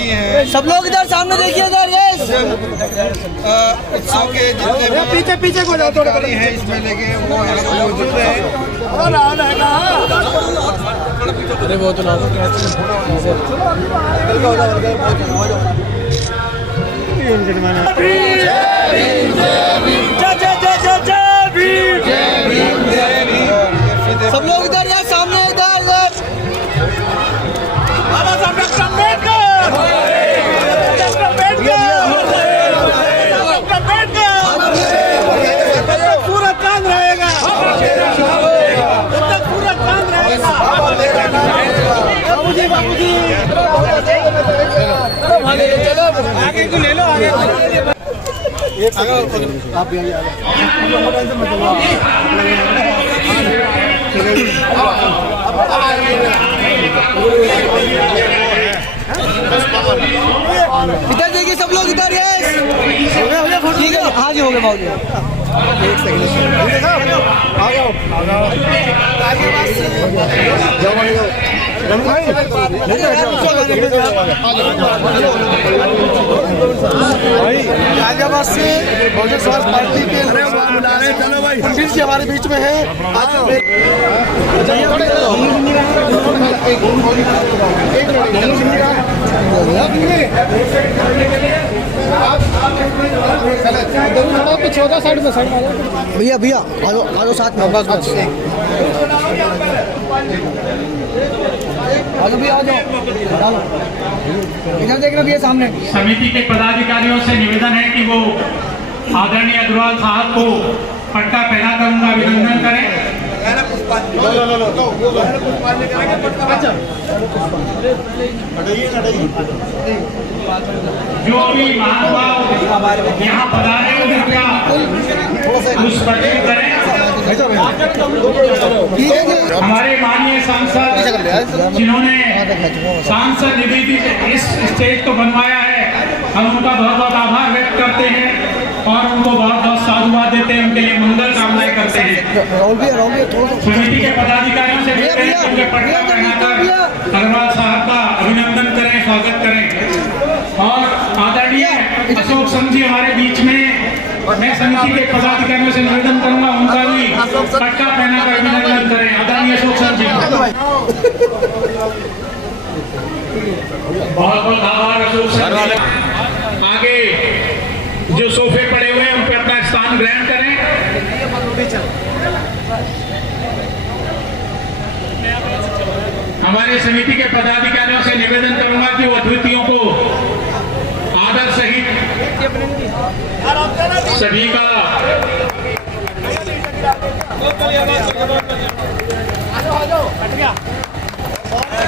Rally है। सब लोग इधर सामने देखिए इधर ये उत्सव के जितने पीछे पीछे को जाओ थोड़ा अधिकारी हैं इस मेले के वो मौजूद है। अरे वो तो ना सब लोग इधर यहाँ सामने इधर इधर बाबा साहब डॉक्टर अम्बेडकर पूरा चांद रहेगा, पूरा चांद रहेगा। बाबूजी बाबूजी चलो आगे को ले लो, आगे आप भी इधर देखिए सब लोग इधर ये ठीक है। हाँ जी हो गया बाबू। एक सेकंड आ जाओ गाजियाबाद से बहुजन समाज पार्टी के पंडित जी हमारे बीच में है। भैया भैया आ जाओ साथ में बस बस आ जाओ भैया आ जाओ इधर देखना भैया सामने। समिति के पदाधिकारियों से निवेदन है कि वो आदरणीय अग्रवाल साहब को पट्टा पहनाकर उनका अभिनंदन करें। जो भी महानुभाव यहाँ पधारे कृपया उस पट्टे करें। हमारे माननीय सांसद जिन्होंने सांसद निधि इस स्टेज को बनवाया है, हम उनका बहुत बहुत आभार व्यक्त करते हैं और उनको बहुत बहुत साधुवाद देते हैं, उनके लिए मंगल कामनाएं करते हैं। समिति के पदाधिकारियों से कहते हैं उनके पट्टा पहनाकर अग्रवाल साहब का अभिनंदन करें, स्वागत करें। और आदरणीय अशोक सिंह जी हमारे बीच में, मैं समिति के पदाधिकारियों से निवेदन करूंगा उनका भी पट्टा पहनाकर अभिनंदन करें। आदरणीय अशोक सिंह जी बहुत बहुत आभार अशोक सिंह। आगे जो सोफे पड़े हुए हैं उन पर अपना स्थान ग्रहण करें। हमारे समिति के पदाधिकारियों से निवेदन करूंगा कि वो अतिथियों को आदर सहित सभी का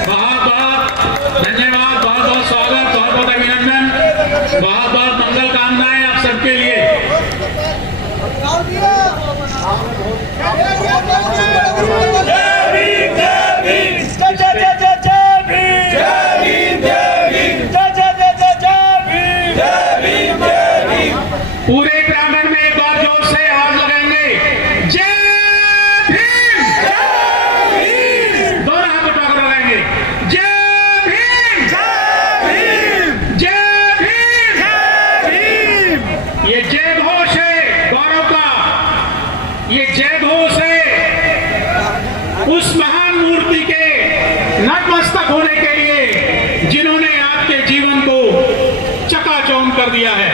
बहुत बहुत धन्यवाद, बहुत बहुत स्वागत, बहुत बहुत अभिनंदन, बहुत बहुत मंगल कामनाएं आप सबके लिए। पूरे प्रांगण में एक बार जोर से आवाज लगाएंगे, जय भीम। दोनों हाथ उठाकर लगाएंगे, जय भीम, जय भीम। ये जय घोष है गौरव का, ये जय घोष है उस महान मूर्ति के नतमस्तक होने के लिए जिन्होंने आपके जीवन को चकाचौंध कर दिया है।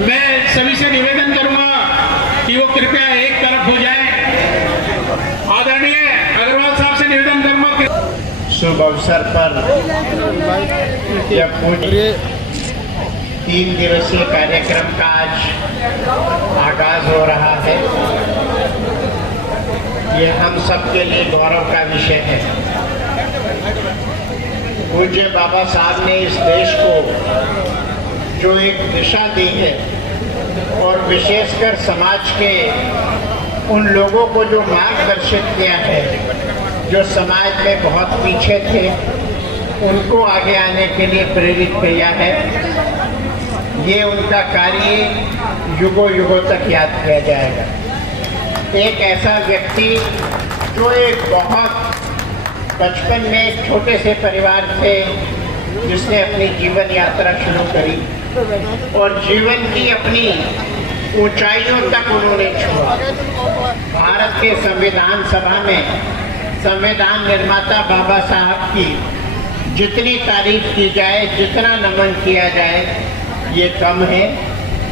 मैं सभी से निवेदन करूंगा कि वो कृपया एक तरफ हो जाएं। आदरणीय अग्रवाल साहब से निवेदन करूंगा कि शुभ अवसर पर यह पूरे 3 दिवसीय कार्यक्रम का आज आगाज हो रहा है। ये हम सबके लिए गौरव का विषय है। पूज्य बाबा साहब ने इस देश को जो एक दिशा दी है और विशेषकर समाज के उन लोगों को जो मार्गदर्शित किया है, जो समाज में बहुत पीछे थे, उनको आगे आने के लिए प्रेरित किया है। ये उनका कार्य युगों युगों तक याद किया जाएगा। एक ऐसा व्यक्ति जो एक बहुत बचपन में एक छोटे से परिवार से जिसने अपनी जीवन यात्रा शुरू करी और जीवन की अपनी ऊंचाइयों तक उन्होंने छुआ। भारत के संविधान सभा में संविधान निर्माता बाबा साहब की जितनी तारीफ की जाए, जितना नमन किया जाए, ये कम है।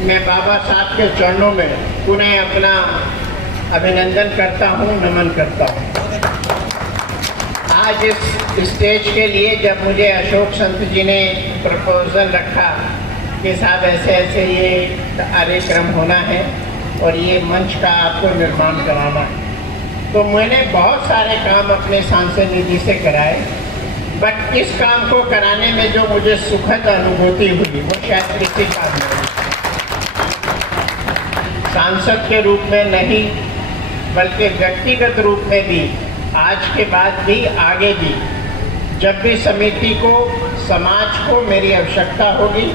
मैं बाबा साहब के चरणों में पुनः अपना अभिनंदन करता हूँ, नमन करता हूँ। आज इस स्टेज के लिए जब मुझे अशोक संत जी ने प्रपोजल रखा कि साहब ऐसे ऐसे ये कार्यक्रम होना है और ये मंच का आपको निर्माण कराना है, तो मैंने बहुत सारे काम अपने सांसद निधि से कराए, बट इस काम को कराने में जो मुझे सुखद अनुभूति हुई वो शायद किसी काम में सांसद के रूप में नहीं बल्कि व्यक्तिगत रूप में भी आज के बाद भी आगे भी जब भी समिति को, समाज को मेरी आवश्यकता होगी,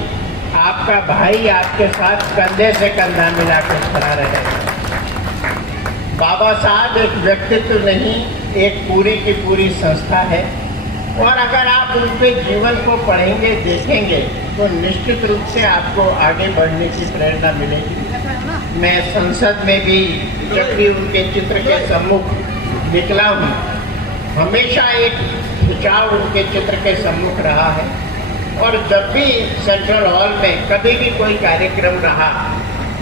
आपका भाई आपके साथ कंधे से कंधा मिलाकर खड़ा रहेगा। बाबा साहब एक व्यक्तित्व नहीं, एक पूरी की पूरी संस्था है और अगर आप उनके जीवन को पढ़ेंगे, देखेंगे तो निश्चित रूप से आपको आगे बढ़ने की प्रेरणा मिलेगी। मैं संसद में भी जब भी उनके चित्र के सम्मुख निकला हूँ, हमेशा एक खिंचाव उनके चित्र के सम्मुख रहा है और जब भी सेंट्रल हॉल में कभी भी कोई कार्यक्रम रहा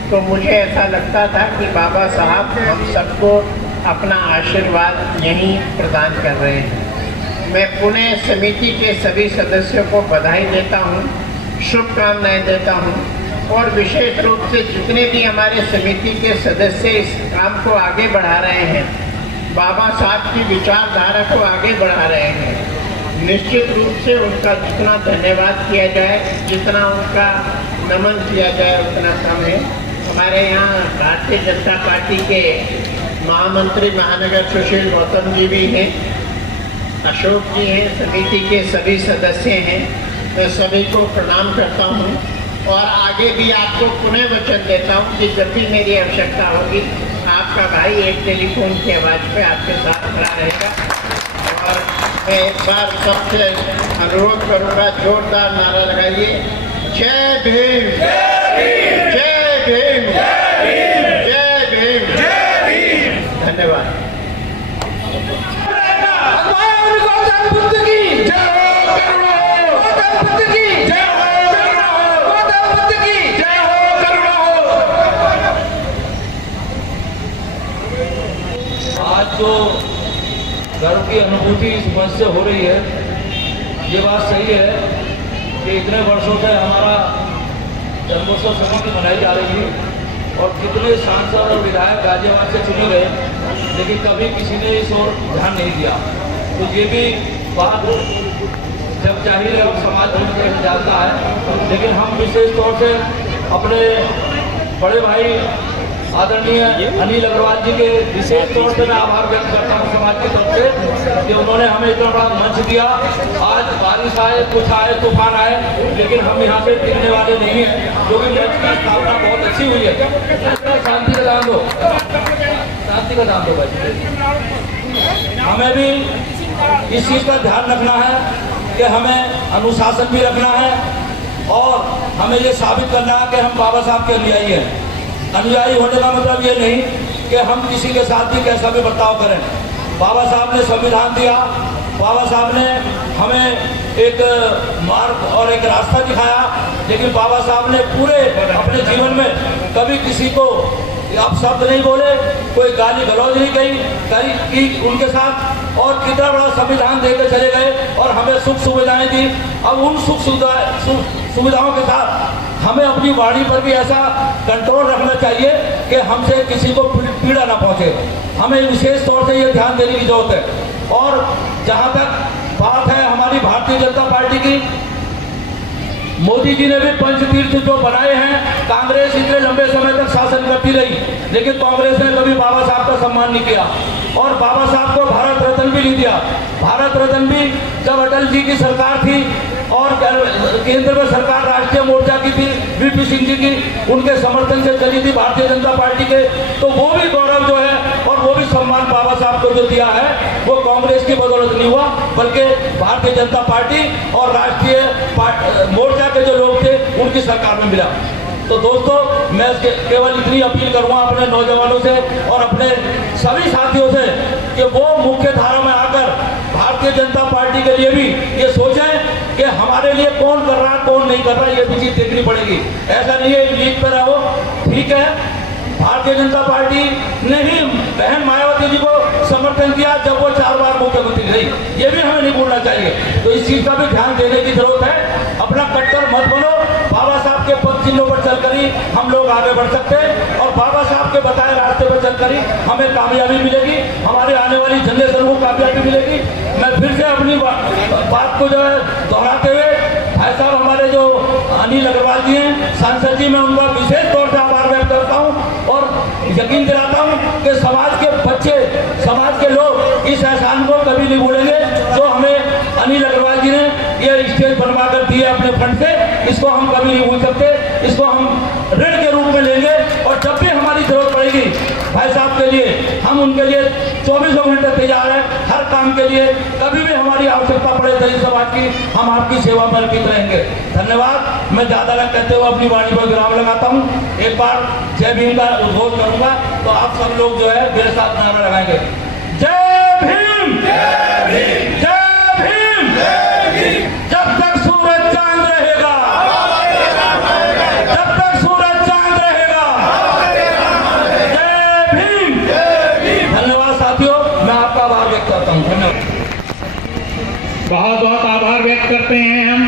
तो मुझे ऐसा लगता था कि बाबा साहब हम सबको अपना आशीर्वाद यहीं प्रदान कर रहे हैं। मैं पुणे समिति के सभी सदस्यों को बधाई देता हूँ, शुभकामनाएं देता हूँ और विशेष रूप से जितने भी हमारे समिति के सदस्य इस काम को आगे बढ़ा रहे हैं, बाबा साहब की विचारधारा को आगे बढ़ा रहे हैं, निश्चित रूप से उनका जितना धन्यवाद किया जाए, जितना उनका नमन किया जाए उतना कम है। हमारे यहाँ भारतीय जनता पार्टी के महामंत्री महानगर सुशील गौतम जी भी हैं, अशोक जी हैं, समिति के सभी सदस्य हैं। मैं सभी को प्रणाम करता हूँ और आगे भी आपको पुनः वचन देता हूँ कि जब भी मेरी आवश्यकता होगी आपका भाई एक टेलीफोन की आवाज़ पे आपके साथ खड़ा रहेगा। और मैं एक बार सबसे अनुरोध करूँगा, जोरदार नारा लगाइए, जय भीम, जय भीम, जय भीम, जय भीम। धन्यवाद। आज जो गर्व की अनुभूति इस मंच से हो रही है, ये बात सही है कि इतने वर्षों से हमारा जन्मोत्सव समिति मनाई जा रही है और कितने सांसद और विधायक गाजियाबाद से चुने गए, लेकिन कभी किसी ने इस ओर ध्यान नहीं दिया। तो ये भी बात जब चाहिए अब समाज में जाता है, लेकिन हम विशेष तौर से अपने बड़े भाई आदरणीय अनिल अग्रवाल जी के विशेष तौर से मैं आभार व्यक्त करता हूँ समाज की तरफ से कि उन्होंने हमें इतना बड़ा मंच दिया। आज बारिश आए, कुछ आए, तूफान आए, लेकिन हम यहाँ से गिरने वाले नहीं हैं, क्योंकि मंच की स्थापना बहुत अच्छी हुई है। शांति का दान दो, शांति का दान दो भाई। हमें भी इस चीज़ का ध्यान रखना है कि हमें अनुशासन भी रखना है और हमें ये साबित करना है कि हम बाबा साहब के अनुयायी हैं। अनुयायी होने का मतलब ये नहीं कि हम किसी के साथ भी कैसा भी बर्ताव करें। बाबा साहब ने संविधान दिया, बाबा साहब ने हमें एक मार्ग और एक रास्ता दिखाया, लेकिन बाबा साहब ने पूरे अपने जीवन में कभी किसी को आप शब्द नहीं बोले, कोई गाली गलौज नहीं की उनके साथ, और कितना बड़ा संविधान देकर चले गए और हमें सुख सुविधाएं दी। अब उन सुख सुविधाओं के साथ हमें अपनी वाणी पर भी ऐसा कंट्रोल रखना चाहिए कि हमसे किसी को पीड़ा ना पहुंचे। हमें विशेष तौर से ये ध्यान देने की जरूरत है। और जहां तक बात है हमारी भारतीय जनता पार्टी की, मोदी जी ने भी पंचतीर्थ जो बनाए हैं, कांग्रेस इतने लंबे समय तक शासन करती रही, लेकिन कांग्रेस ने कभी बाबा साहब का सम्मान नहीं किया और बाबा साहब को भारत रत्न भी नहीं दिया। भारत रत्न भी जब अटल जी की सरकार थी और केंद्र में सरकार राष्ट्रीय मोर्चा की थी, वीपी सिंह जी की, उनके समर्थन से चली थी भारतीय जनता पार्टी के, तो वो भी गौरव जो है और वो भी सम्मान बाबा साहब को जो दिया है वो कांग्रेस की बदौलत नहीं हुआ, बल्कि भारतीय जनता पार्टी और राष्ट्रीय मोर्चा के जो लोग थे उनकी सरकार में मिला। तो दोस्तों, मैं केवल इतनी अपील करूँगा अपने नौजवानों से और अपने सभी साथियों से कि वो मुख्य धारा में आकर भारतीय जनता पार्टी के लिए भी ये सोचें कि हमारे लिए कौन कर रहा है कौन नहीं कर रहा है, ये भी चीज़ देखनी पड़ेगी। ऐसा नहीं है लीग पर रहो, ठीक है, भारतीय जनता पार्टी ने ही बहन मायावती जी को समर्थन किया जब वो 4 बार मुख्यमंत्री रही, ये भी हमें नहीं भूलना चाहिए। तो इस चीज़ का भी ध्यान देने की जरूरत है। अपना कट्टर मत बनो, बाबा साहब के पद चिन्हों पर चलकर ही हम लोग आगे बढ़ सकते हैं और बाबा साहब के बताए रास्ते पर चलकर ही हमें कामयाबी मिलेगी, हमारे आने वाली जनरेशन को कामयाबी मिलेगी। मैं फिर से अपनी बात को जो है दोहराते हुए, भाई साहब हमारे जो अनिल अग्रवाल जी हैं सांसद जी, मैं उनका विशेष तौर से आभार व्यक्त करता हूँ और यकीन दिलाता हूँ कि समाज के बच्चे, समाज के लोग इस एहसान को कभी नहीं भूलेंगे जो हमें अनिल अग्रवाल जी ने ये स्टेज बनवा कर दिए अपने फंड से। इसको हम कभी नहीं भूल सकते, इसको हम ऋण के रूप में लेंगे और जब भी हमारी जरूरत पड़ेगी भाई साहब के लिए, हम उनके लिए 24 घंटे तैयार हैं हर काम के लिए। कभी भी हमारी आवश्यकता पड़े दलित समाज की, हम आपकी सेवा में अर्पित रहेंगे। धन्यवाद। मैं ज़्यादा न कहते हुए अपनी वाणी पर विराम लगाता हूँ। एक बार जय भीम का उद्घोष करूँगा तो आप सब लोग जो है मेरे साथ नारा लगाएंगे, जय भीम, जय भीम, जय भीम, जय भीम। जब तक सूरज चांद रहेगा, जब तक सूरज चांद रहेगा, जय भीम, जय भीम। धन्यवाद साथियों, मैं आपका आभार व्यक्त करता हूँ। धन्यवाद। बहुत बहुत आभार व्यक्त करते हैं हम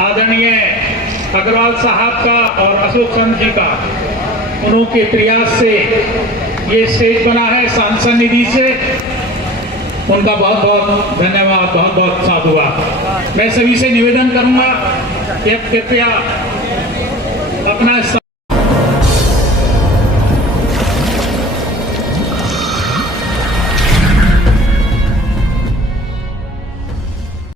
आदरणीय अग्रवाल साहब का और अशोक चंद जी का। उनके प्रयास से ये स्टेज बना है सांसद निधि से। उनका बहुत बहुत धन्यवाद, बहुत बहुत साधुवाद। मैं सभी से निवेदन करूंगा कि कृपया अपना